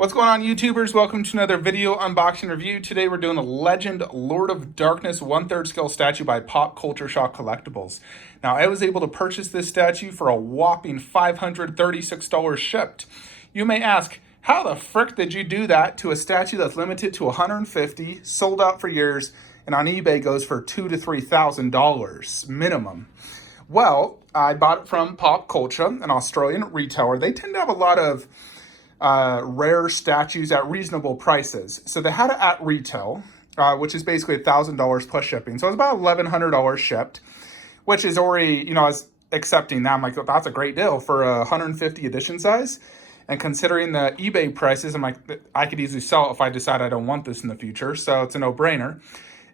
What's going on, YouTubers? Welcome to another video unboxing review. Today we're doing a Legend Lord of Darkness 1/3 scale statue by Pop Culture Shock Collectibles. Now, I was able to purchase this statue for a whopping $536 shipped. You may ask, how the frick did you do that to a statue that's limited to 150, sold out for years, and on eBay goes for $2,000 to $3,000 minimum? Well, I bought it from Pop Culture, an Australian retailer. They tend to have a lot of rare statues at reasonable prices. So they had it at retail, which is basically $1,000 plus shipping. So it was about $1,100 shipped, which is already, I was accepting that. I'm like, oh, that's a great deal for a 150 edition size. And considering the eBay prices, I'm like, I could easily sell it if I decide I don't want this in the future. So it's a no-brainer.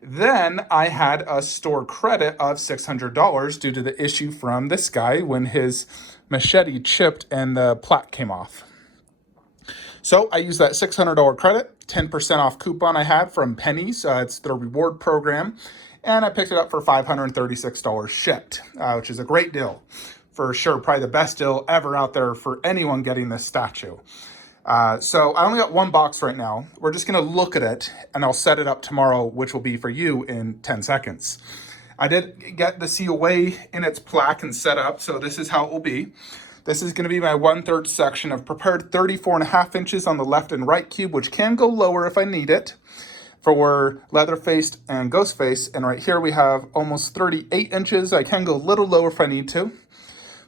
Then I had a store credit of $600 due to the issue from this guy when his machete chipped and the plaque came off. So I used that $600 credit, 10% off coupon I had from Pennies. It's their reward program. And I picked it up for $536 shipped, which is a great deal. For sure, probably the best deal ever out there for anyone getting this statue. So I only got one box right now. We're just going to look at it, and I'll set it up tomorrow, which will be for you in 10 seconds. I did get the COA in its plaque and set up, so this is how it will be. This is going to be my 1/3 section. I've prepared 34.5 inches on the left and right cube, which can go lower if I need it, for Leatherface and Ghostface. And right here we have almost 38 inches. I can go a little lower if I need to,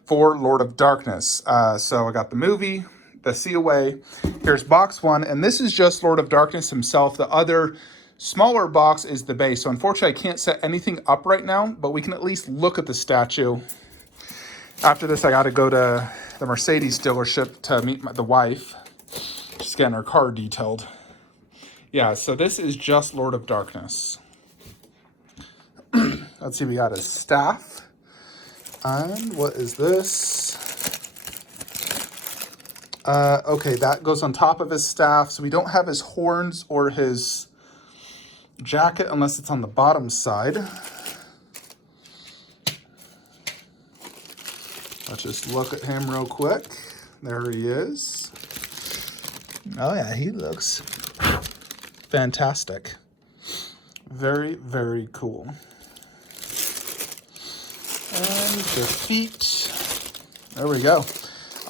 for Lord of Darkness. So I got the movie, the COA. Here's box one, and this is just Lord of Darkness himself. The other smaller box is the base. So unfortunately, I can't set anything up right now, but we can at least look at the statue. After this, I got to go to the Mercedes dealership to meet the wife. Just getting her car detailed. Yeah, so this is just Lord of Darkness. Let's see, we got his staff. And what is this? Okay, that goes on top of his staff. So we don't have his horns or his jacket unless it's on the bottom side. Let's just look at him real quick. There he is. Oh yeah, he looks fantastic. Very, very cool. And the feet. There we go.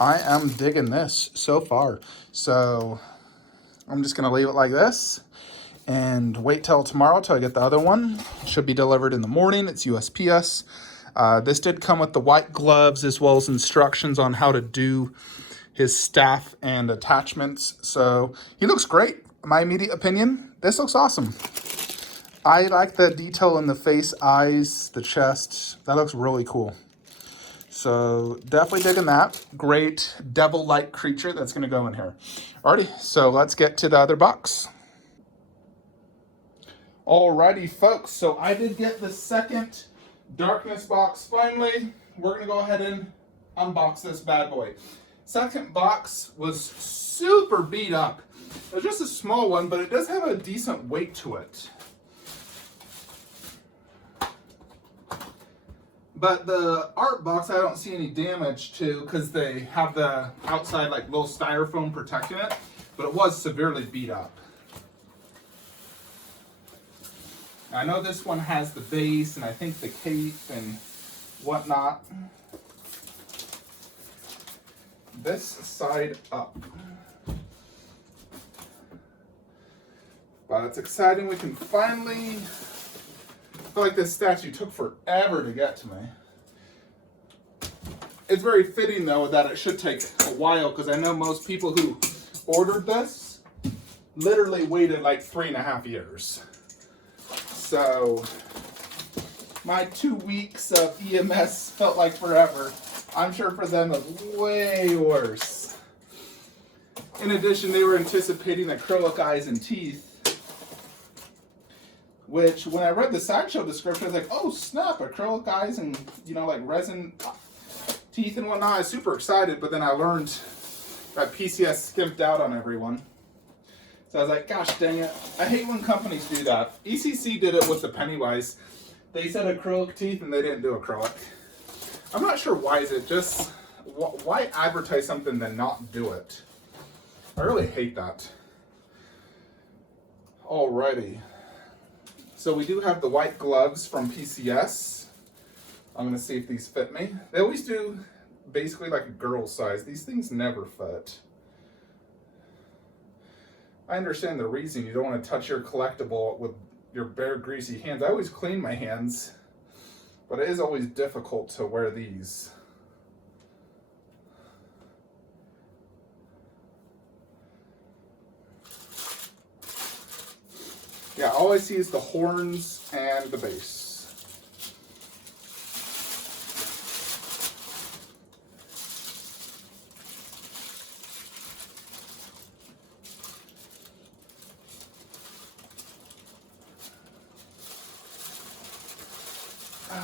I am digging this so far. So I'm just gonna leave it like this and wait till tomorrow till I get the other one. Should be delivered in the morning. It's USPS. This did come with the white gloves as well as instructions on how to do his staff and attachments. So he looks great. My immediate opinion, this looks awesome. I like the detail in the face, eyes, the chest. That looks really cool. So definitely digging that. Great devil-like creature that's going to go in here. Alrighty, so let's get to the other box. Alrighty, folks. So I did get the second Darkness box finally. We're going to go ahead and unbox this bad boy. Second box was super beat up. It was just a small one, but it does have a decent weight to it. But the art box, I don't see any damage to because they have the outside like little styrofoam protecting it, but it was severely beat up. I know this one has the base and I think the cape and whatnot. This side up. But it's exciting. We can finally... I feel like this statue took forever to get to me. It's very fitting, though, that it should take a while, because I know most people who ordered this literally waited like 3.5 years. So my 2 weeks of EMS felt like forever. I'm sure for them it was way worse. In addition, they were anticipating acrylic eyes and teeth, which when I read the sideshow description, I was like, oh snap, acrylic eyes and, like resin teeth and whatnot. I was super excited, but then I learned that PCS skimped out on everyone. So I was like, gosh dang it. I hate when companies do that. ECC did it with the Pennywise. They said acrylic teeth and they didn't do acrylic. I'm not sure why is it just, why advertise something then not do it? I really hate that. Alrighty. So we do have the white gloves from PCS. I'm gonna see if these fit me. They always do basically like a girl size. These things never fit. I understand the reason. You don't want to touch your collectible with your bare greasy hands. I always clean my hands, but it is always difficult to wear these. Yeah, all I see is the horns and the base.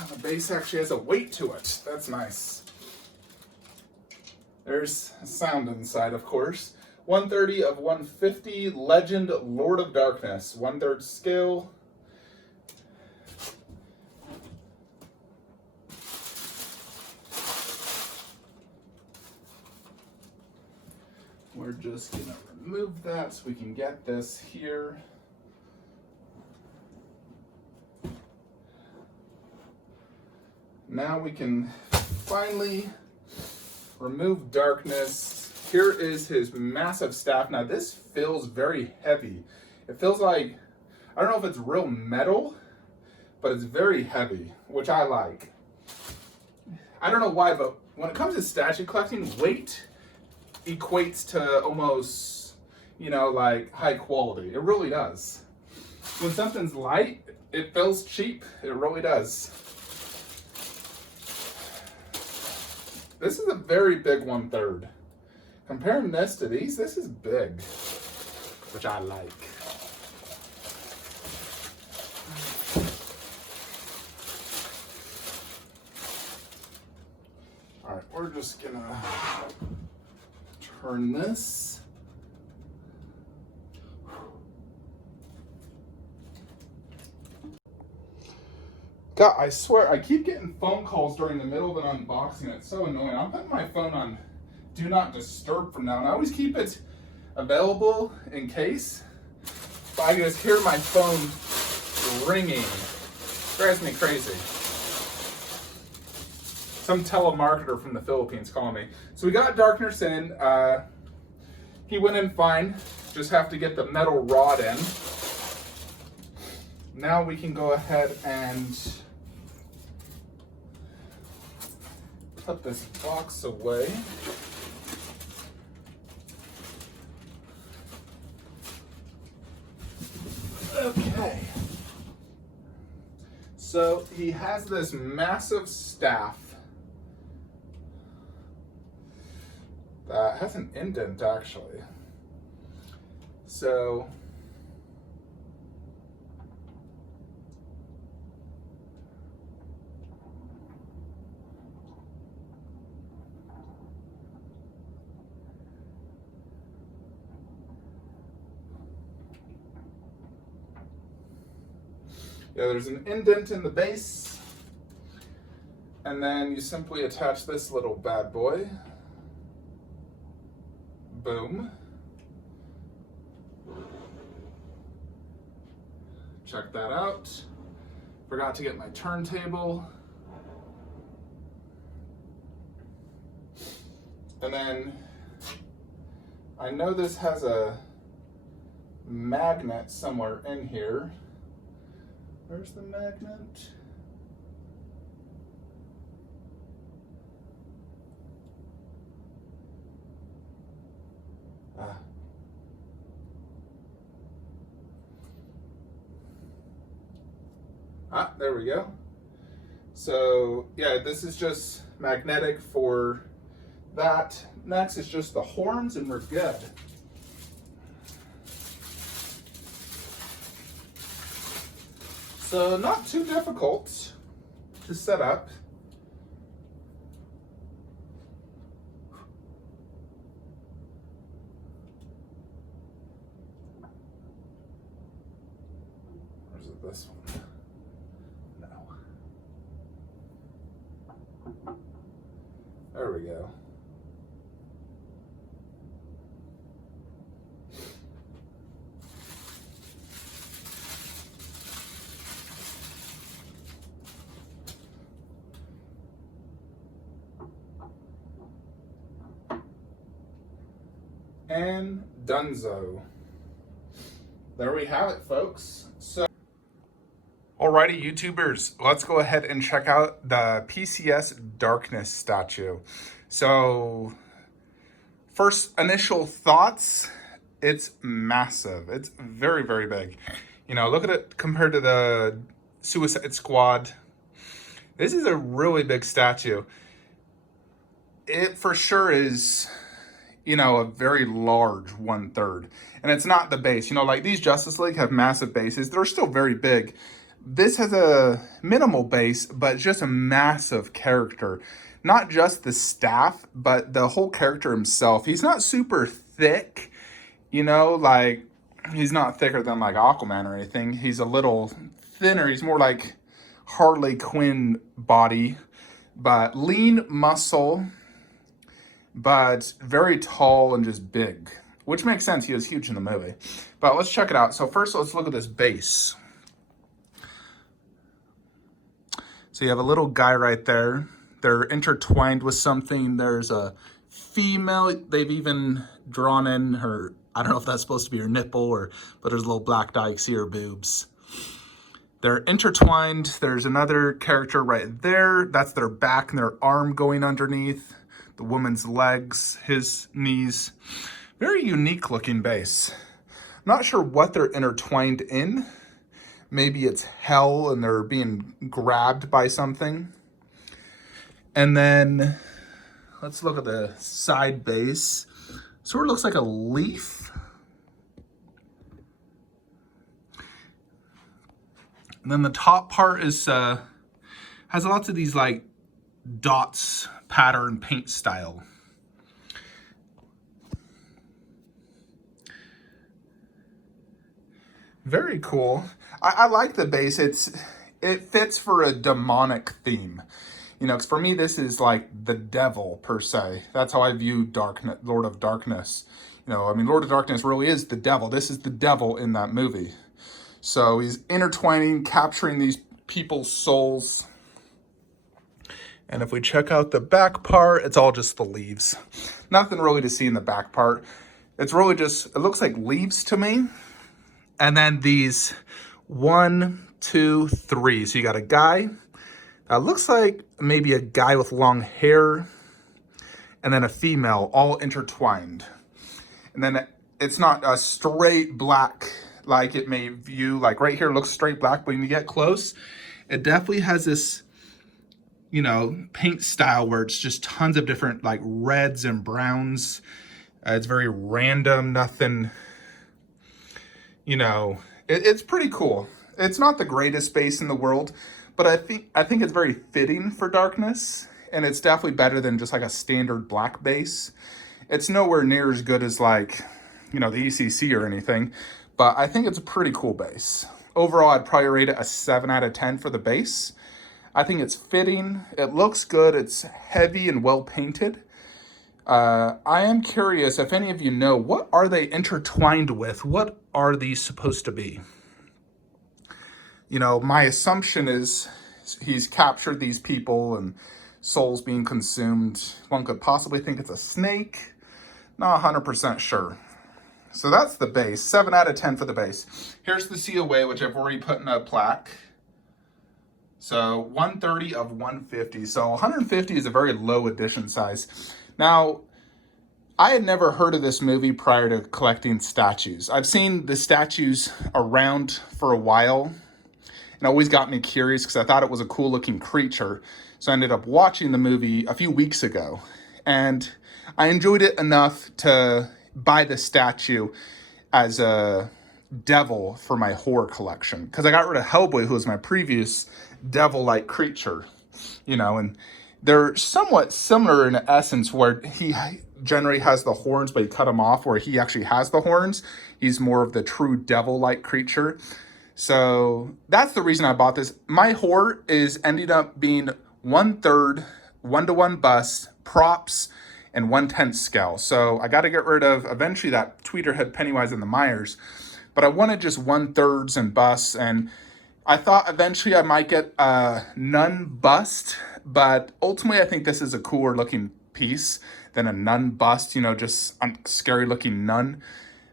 The base actually has a weight to it. That's nice. There's sound inside, of course. 130 of 150, Legend Lord of Darkness, 1/3 scale. We're just gonna remove that so we can get this here. Now we can finally remove darkness. Here is his massive staff. Now this feels very heavy. It feels like, I don't know if it's real metal, but it's very heavy, which I like. I don't know why, but when it comes to statue collecting, weight equates to almost, you know, like high quality. It really does. When something's light, it feels cheap. It really does. This is a very big 1/3. Comparing this to these, this is big, which I like. All right, we're just gonna turn this. God, I swear, I keep getting phone calls during the middle of an unboxing. It's so annoying. I'm putting my phone on Do Not Disturb from now, and I always keep it available in case. But I just hear my phone ringing. It drives me crazy. Some telemarketer from the Philippines calling me. So we got Darkness in. He went in fine. Just have to get the metal rod in. Now we can go ahead and put this box away. Okay. So he has this massive staff that has an indent actually. So yeah, there's an indent in the base, and then you simply attach this little bad boy. Boom. Check that out. Forgot to get my turntable. And then I know this has a magnet somewhere in here. Where's the magnet? There we go. So yeah, this is just magnetic for that. Next is just the horns and we're good. So not too difficult to set up. Or is it this one? No. There we go. And Dunzo. There we have it, folks. So, alrighty, YouTubers, let's go ahead and check out the PCS Darkness statue. So, first initial thoughts, it's massive. It's very, very big. You know, look at it compared to the Suicide Squad. This is a really big statue. It for sure is, you know, a very large 1/3. And it's not the base. You know, like these Justice League have massive bases. They're still very big. This has a minimal base, but just a massive character. Not just the staff, but the whole character himself. He's not super thick, you know, like he's not thicker than like Aquaman or anything. He's a little thinner. He's more like Harley Quinn body, but lean muscle, but very tall and just big, which makes sense. He was huge in the movie. But let's check it out. So first, let's look at this base. So you have a little guy right there. They're intertwined with something. There's a female. They've even drawn in her, I don't know if that's supposed to be her nipple, but there's a little black dye. You see her boobs. They're intertwined. There's another character right there. That's their back and their arm going underneath. The woman's legs, his knees. Very unique looking base. Not sure what they're intertwined in. Maybe it's hell and they're being grabbed by something. And then let's look at the side base. Sort of looks like a leaf. And then the top part is has lots of these like dots, pattern, paint style. Very cool. I like the base. It fits for a demonic theme. You know, because for me, this is like the devil, per se. That's how I view Lord of Darkness. You know, I mean, Lord of Darkness really is the devil. This is the devil in that movie. So he's intertwining, capturing these people's souls. And if we check out the back part, it's all just the leaves. Nothing really to see in the back part. It's really just, it looks like leaves to me. And then these 1, 2, 3. So you got a guy. Looks like maybe a guy with long hair. And then a female, all intertwined. And then it's not a straight black like it may view. Like right here looks straight black, but when you get close, it definitely has this, you know, paint style where it's just tons of different like reds and browns. It's very random, nothing, you know, it's pretty cool. It's not the greatest base in the world, but I think it's very fitting for Darkness, and it's definitely better than just like a standard black base. It's nowhere near as good as like, you know, the ECC or anything, but I think it's a pretty cool base. Overall, I'd probably rate it a 7 out of 10 for the base. I think it's fitting. It looks good. It's heavy and well painted. I am curious if any of you know, what are they intertwined with? What are these supposed to be? You know, my assumption is he's captured these people and souls being consumed. One could possibly think it's a snake. Not 100% sure. So that's the base. 7 out of 10 for the base. Here's the COA, which I've already put in a plaque. So 130 of 150. So 150 is a very low edition size. Now, I had never heard of this movie prior to collecting statues. I've seen the statues around for a while, and it always got me curious because I thought it was a cool looking creature. So I ended up watching the movie a few weeks ago, and I enjoyed it enough to buy the statue as a devil for my horror collection, because I got rid of Hellboy, who was my previous devil-like creature, you know, and they're somewhat similar in essence, where he generally has the horns, but he cut them off, where he actually has the horns. He's more of the true devil-like creature. So that's the reason I bought this. My horror is ending up being 1/3 1-to-1 bust, props, and 1/10 scale. So I got to get rid of eventually that Tweeterhead, Pennywise, and the Myers, but I wanted just 1/3 and busts, and I thought eventually I might get a none bust, but ultimately I think this is a cooler looking piece than a nun bust, you know, just a scary looking nun.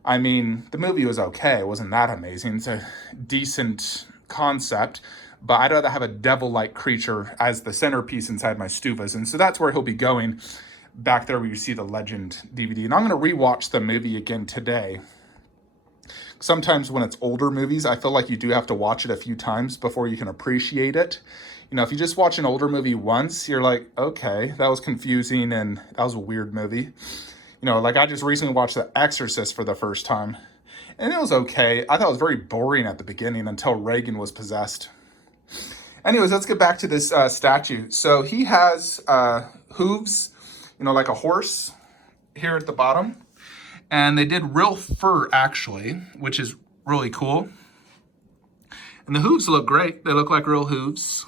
I mean, the movie was okay. It wasn't that amazing. It's a decent concept, but I'd rather have a devil-like creature as the centerpiece inside my stuvas. And so that's where he'll be going, back there where you see the Legend DVD. And I'm going to rewatch the movie again today. Sometimes when it's older movies, I feel like you do have to watch it a few times before you can appreciate it. You know, if you just watch an older movie once, you're like, okay, that was confusing and that was a weird movie. You know, like I just recently watched The Exorcist for the first time, and it was okay. I thought it was very boring at the beginning until Reagan was possessed. Anyways, let's get back to this statue. So he has hooves, you know, like a horse here at the bottom. And they did real fur, actually, which is really cool. And the hooves look great. They look like real hooves.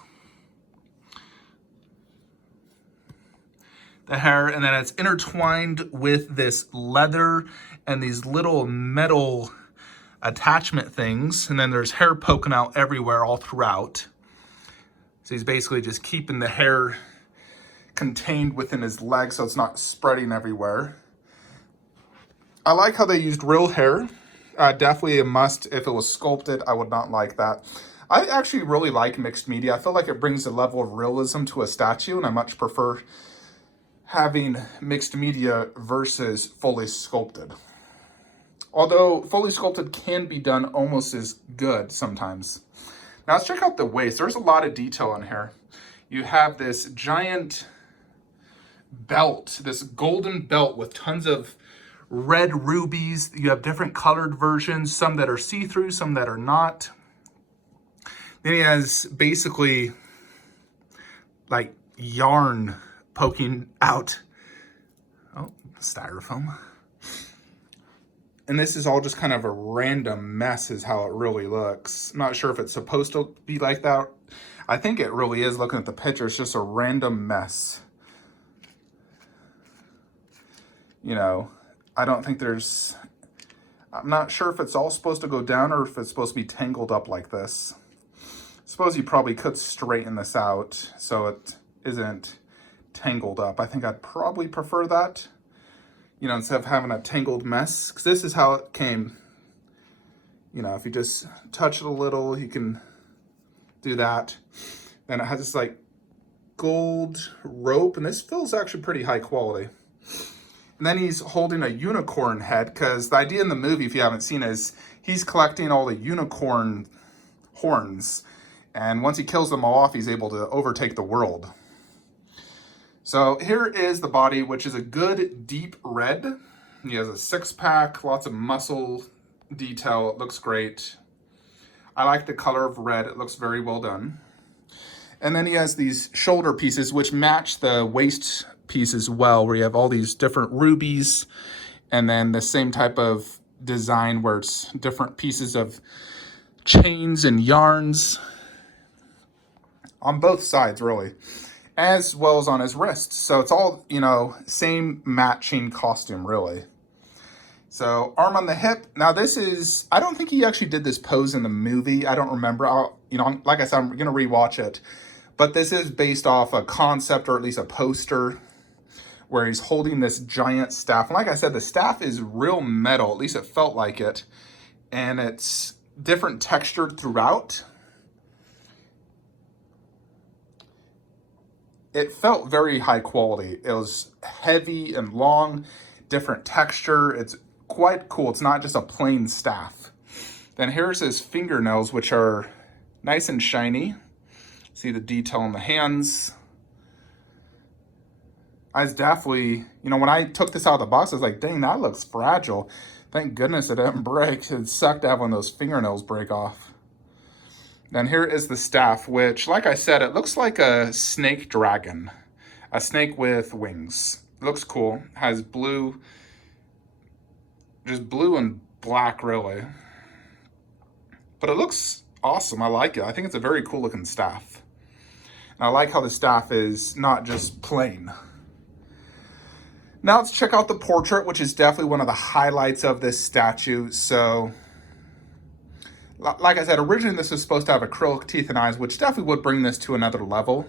The hair, and then it's intertwined with this leather and these little metal attachment things. And then there's hair poking out everywhere all throughout. So he's basically just keeping the hair contained within his legs so it's not spreading everywhere. I like how they used real hair. Definitely a must. If it was sculpted, I would not like that. I actually really like mixed media. I feel like it brings a level of realism to a statue, and I much prefer having mixed media versus fully sculpted. Although fully sculpted can be done almost as good sometimes. Now let's check out the waist. There's a lot of detail in here. You have this giant belt, this golden belt with tons of red rubies. You have different colored versions, some that are see-through, some that are not. Then he has basically like yarn poking out. Oh, styrofoam. And this is all just kind of a random mess is how it really looks. I'm not sure if it's supposed to be like that. I think it really is. Looking at the picture, it's just a random mess. You know, I don't think there's, I'm not sure if it's all supposed to go down or if it's supposed to be tangled up like this. I suppose you probably could straighten this out so it isn't tangled up. I think I'd probably prefer that, you know, instead of having a tangled mess, because this is how it came. You know, if you just touch it a little, you can do that. Then it has this like gold rope, and this feels actually pretty high quality. And then he's holding a unicorn head, because the idea in the movie, if you haven't seen it, is he's collecting all the unicorn horns. And once he kills them all off, he's able to overtake the world. So here is the body, which is a good deep red. He has a six-pack, lots of muscle detail. It looks great. I like the color of red. It looks very well done. And then he has these shoulder pieces, which match the waist piece as well, where you have all these different rubies, and then the same type of design where it's different pieces of chains and yarns on both sides, really, as well as on his wrists. So it's all, you know, same matching costume, really. So arm on the hip. Now this is, I don't think he actually did this pose in the movie. I don't remember. You know, like I said, I'm going to rewatch it. But this is based off a concept, or at least a poster, where he's holding this giant staff. And like I said, the staff is real metal, at least it felt like it. And it's different textured throughout. It felt very high quality. It was heavy and long, different texture. It's quite cool. It's not just a plain staff. Then here's his fingernails, which are nice and shiny. See the detail on the hands. I was definitely, you know, when I took this out of the box, I was like, dang, that looks fragile. Thank goodness it didn't break. It sucked to have one of those fingernails break off. Then here is the staff, which, like I said, it looks like a snake dragon. A snake with wings. It looks cool. Has blue, just blue and black, really. But it looks awesome. I like it. I think it's a very cool looking staff. And I like how the staff is not just plain. Now let's check out the portrait, which is definitely one of the highlights of this statue. So, like I said, originally this was supposed to have acrylic teeth and eyes, which definitely would bring this to another level.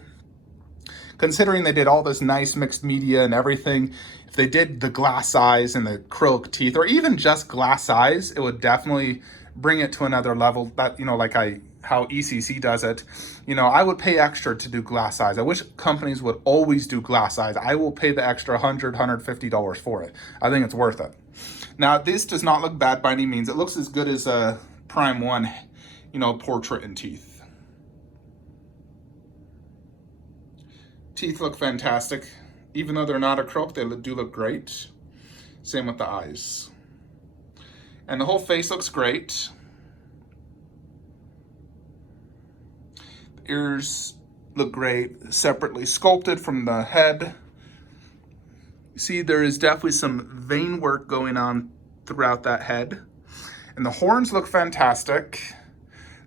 Considering they did all this nice mixed media and everything, they did the glass eyes and the acrylic teeth, or even just glass eyes, it would definitely bring it to another level. That, you know, like how ECC does it, you know, I would pay extra to do glass eyes. I wish companies would always do glass eyes. I will pay the extra $150 for it. I think it's worth it. Now, this does not look bad by any means. It looks as good as a Prime 1, you know, portrait and teeth. Teeth look fantastic. Even though they're not acrylic, they do look great. Same with the eyes. And the whole face looks great. The ears look great, separately sculpted from the head. You see, there is definitely some vein work going on throughout that head. And the horns look fantastic.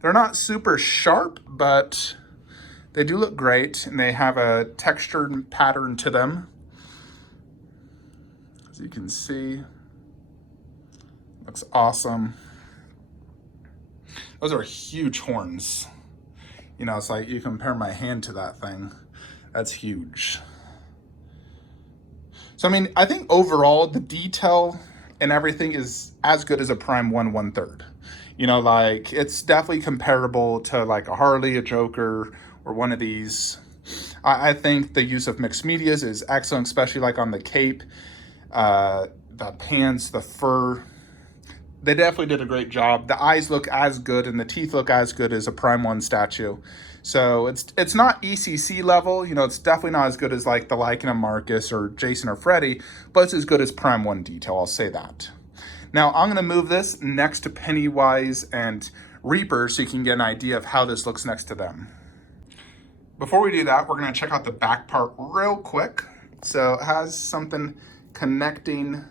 They're not super sharp, but they do look great, and they have a textured pattern to them. As you can see, looks awesome. Those are huge horns. You know, it's like you compare my hand to that thing. That's huge. So, I mean, I think overall the detail and everything is as good as a Prime 1 1/3. You know, like, it's definitely comparable to like a Harley, a Joker, or one of these. I think the use of mixed medias is excellent, especially like on the cape, the pants, the fur. They definitely did a great job. The eyes look as good and the teeth look as good as a Prime 1 statue. So it's not ECC level, you know, it's definitely not as good as like the Lycan of Marcus or Jason or Freddy, but it's as good as Prime 1 detail, I'll say that. Now I'm gonna move this next to Pennywise and Reaper so you can get an idea of how this looks next to them. Before we do that, we're gonna check out the back part real quick. So it has something connecting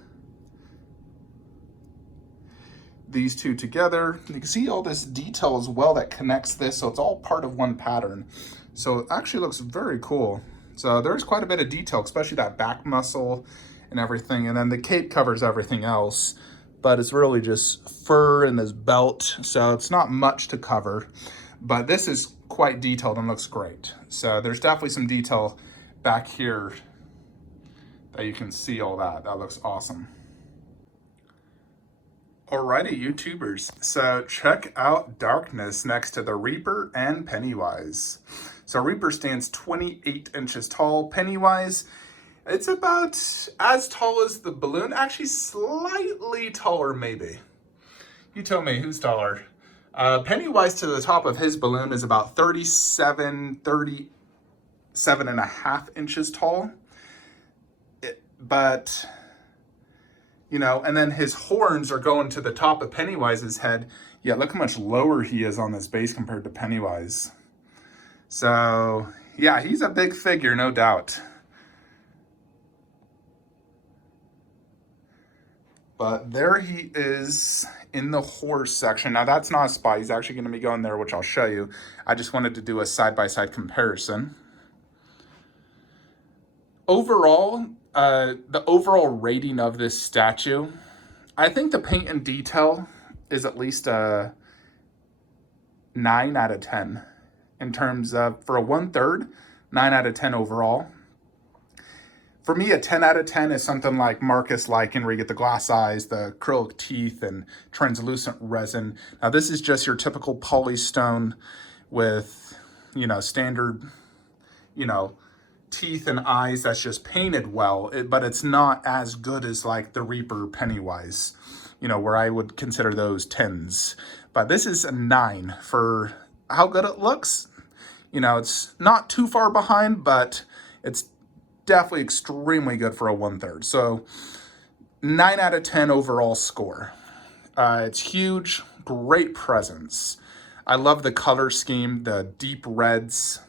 these two together. You can see all this detail as well that connects this, so it's all part of one pattern. So it actually looks very cool. So there's quite a bit of detail, especially that back muscle and everything. And then the cape covers everything else, but it's really just fur and this belt. So it's not much to cover, but this is quite detailed and looks great. So there's definitely some detail back here that you can see all that. That looks awesome. Alrighty, YouTubers, so check out Darkness next to the Reaper and Pennywise. So Reaper stands 28 inches tall. Pennywise, it's about as tall as the balloon, actually slightly taller maybe. You tell me, who's taller? Pennywise to the top of his balloon is about 37 and a half inches tall. But you know, and then his horns are going to the top of Pennywise's head. Yeah, look how much lower he is on this base compared to Pennywise. So, yeah, he's a big figure, no doubt. But there he is in the horse section. Now, that's not a spot. He's actually going to be going there, which I'll show you. I just wanted to do a side-by-side comparison. Overall, the overall rating of this statue, I think the paint and detail is at least a 9 out of 10 in terms of, for a 1/3, 9 out of 10 overall. For me, a 10 out of 10 is something like Marcus Lycan, where you get the glass eyes, the acrylic teeth, and translucent resin. Now, this is just your typical polystone with, you know, standard, you know, teeth and eyes that's just painted well, but it's not as good as like the Reaper Pennywise, you know, where I would consider those 10s. But this is a 9 for how good it looks. You know, it's not too far behind, but it's definitely extremely good for a 1/3. So 9 out of 10 overall score. It's huge, great presence. I love the color scheme, the deep reds,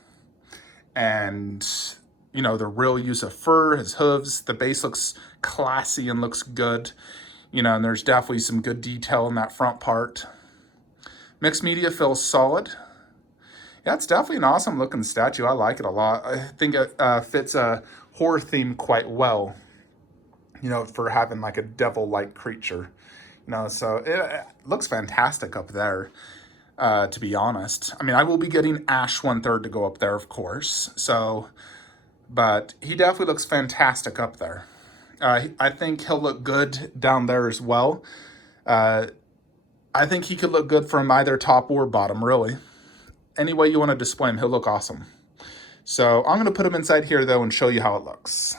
and you know, the real use of fur, his hooves. The base looks classy and looks good. You know, and there's definitely some good detail in that front part. Mixed media feels solid. Yeah, it's definitely an awesome looking statue. I like it a lot. I think it fits a horror theme quite well, you know, for having like a devil-like creature. You know, so it looks fantastic up there, to be honest. I mean, I will be getting Ash 1/3 to go up there, of course. So, but he definitely looks fantastic up there. I think he'll look good down there as well. I think he could look good from either top or bottom, really. Any way you want to display him, he'll look awesome. So I'm going to put him inside here, though, and show you how it looks.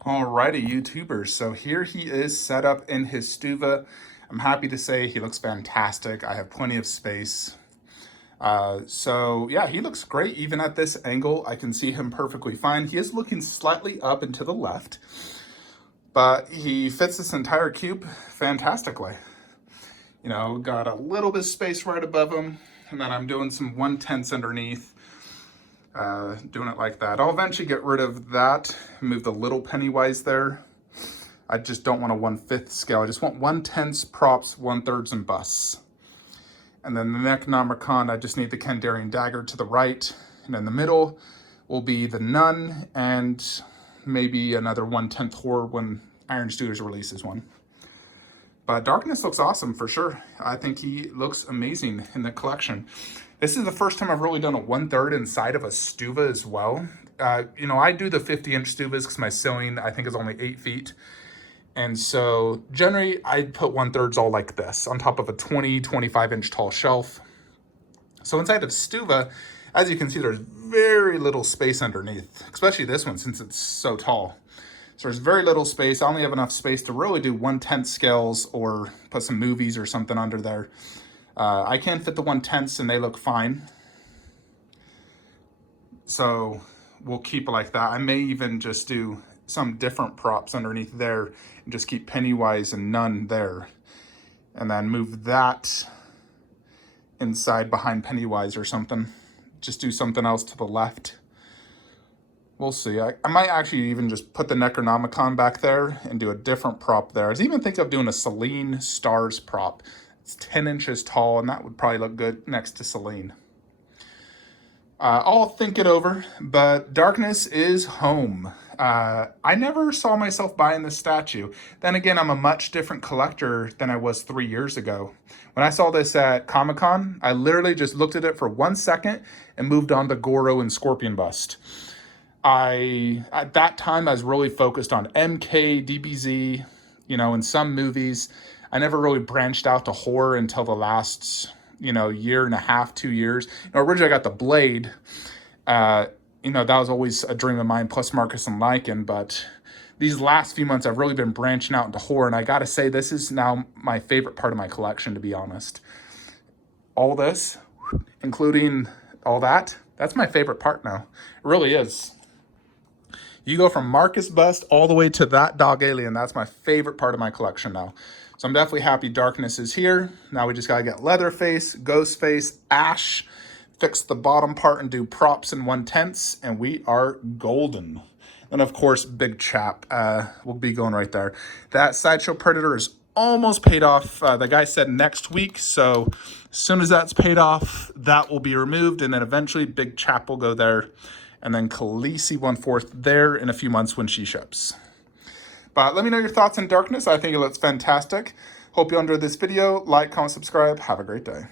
Alrighty, YouTubers. So here he is set up in his stuva. I'm happy to say he looks fantastic. I have plenty of space. So yeah, he looks great. Even at this angle, I can see him perfectly fine. He is looking slightly up and to the left, but he fits this entire cube fantastically. You know, got a little bit of space right above him, and then I'm doing some 1/10 underneath, doing it like that. I'll eventually get rid of that, move the little Pennywise there. I just don't want a 1/5 scale. I just want 1/10 props, 1/3 and busts. And then the Necronomicon, I just need the Kandarian dagger to the right. And in the middle will be the Nun and maybe another 1/10 horror when Iron Studios releases one. But Darkness looks awesome for sure. I think he looks amazing in the collection. This is the first time I've really done a 1/3 inside of a stuva as well. You know, I do the 50-inch stuvas because my ceiling, I think, is only 8 feet. And so generally I'd put 1/3 all like this on top of a 25-inch tall shelf. So inside of stuva, as you can see, there's very little space underneath, especially this one since it's so tall. So there's very little space. I only have enough space to really do 1/10 scales or put some movies or something under there. I can fit the 1/10s and they look fine. So we'll keep it like that. I may even just do some different props underneath there and just keep Pennywise and Nun there. And then move that inside behind Pennywise or something. Just do something else to the left. We'll see. I might actually even just put the Necronomicon back there and do a different prop there. I was even thinking of doing a Selene Stars prop. It's 10 inches tall, and that would probably look good next to Selene. I'll think it over, but Darkness is home. I never saw myself buying this statue. Then again, I'm a much different collector than I was 3 years ago. When I saw this at Comic-Con, I literally just looked at it for 1 second and moved on to Goro and Scorpion Bust. At that time, I was really focused on MK, DBZ, you know, in some movies. I never really branched out to horror until the last, you know, year and a half, 2 years. You know, originally I got the Blade. You know, that was always a dream of mine, plus Marcus and Lycan. But these last few months, I've really been branching out into horror. And I got to say, this is now my favorite part of my collection, to be honest. All this, including all that, that's my favorite part now. It really is. You go from Marcus Bust all the way to that dog alien. That's my favorite part of my collection now. So I'm definitely happy Darkness is here. Now we just got to get Leatherface, Ghostface, Ash, fix the bottom part and do props in 1/10, and we are golden. And of course, Big Chap will be going right there. That Sideshow Predator is almost paid off. The guy said next week. So as soon as that's paid off, that will be removed. And then eventually Big Chap will go there. And then Khaleesi 1/4 there in a few months when she ships. But let me know your thoughts on Darkness. I think it looks fantastic. Hope you enjoyed this video. Like, comment, subscribe. Have a great day.